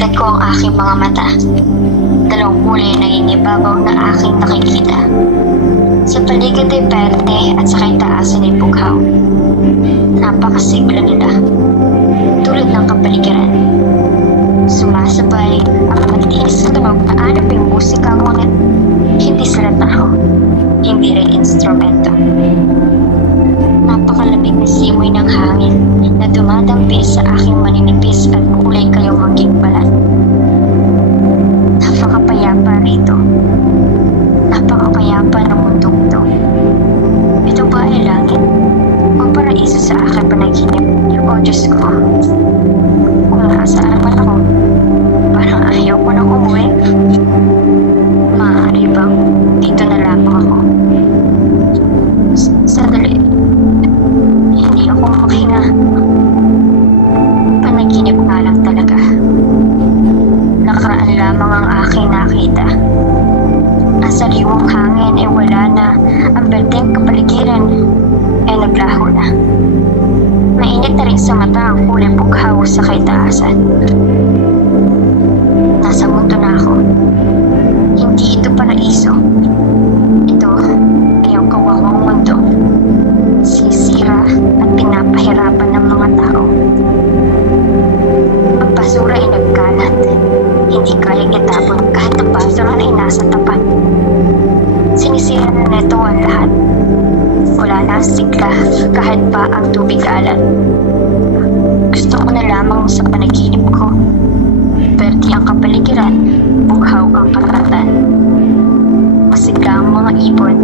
Pinilat ko ang aking mga mata. Dalawang kulay na nangingibabaw na aking nakikita. Sa paligid ay berde at sa kaitaasan ay bughaw. Napakasigla nila. Tulad ng kapaligiran. Sumasabay ang matiis na tunog na anap yung musika, ngunit hindi sila tao. Hindi rin instrumento. Napakalamig na simoy ng hangin na dumadampi sa aking maninipis at kulay kayong balat. Napakapayapa rito. Napakapayapa ng mundong ito. Ito ba ay langit o paraiso sa aking panaginip? O Diyos ko, kung nasaan man ako, parang ayaw ko nang umuwi. Maaari bang dito na lamang ako? Sandali. Hindi ako makahinga. Panaginip nga lang talaga. Nakaraan lamang ang aking nakita. Ang sariwang hangin ay wala na. Ang berdeng kapaligiran ay naglaho na. Mainit na rin sa mata ang kulay bughaw sa kaitaasan. Nasa mundo na ako. Hindi ito paraiso. Ito ay ang kawawang mundo. Sisira at pinapahirapan ng mga tao. Ang basura ay nagkalat. Hindi kayang itapon kahit ang basura ay nasa tapat. Sinisira na neto ang lahat. Wala na ang sigla kahit pa ang tubig alat. Gusto ko na lamang sa panaginip ko. Berde ang kapaligiran, bughaw ang karatan. Masigla ang mga ibon,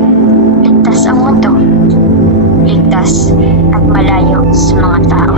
ligtas ang mundo. Ligtas at malayo sa mga tao.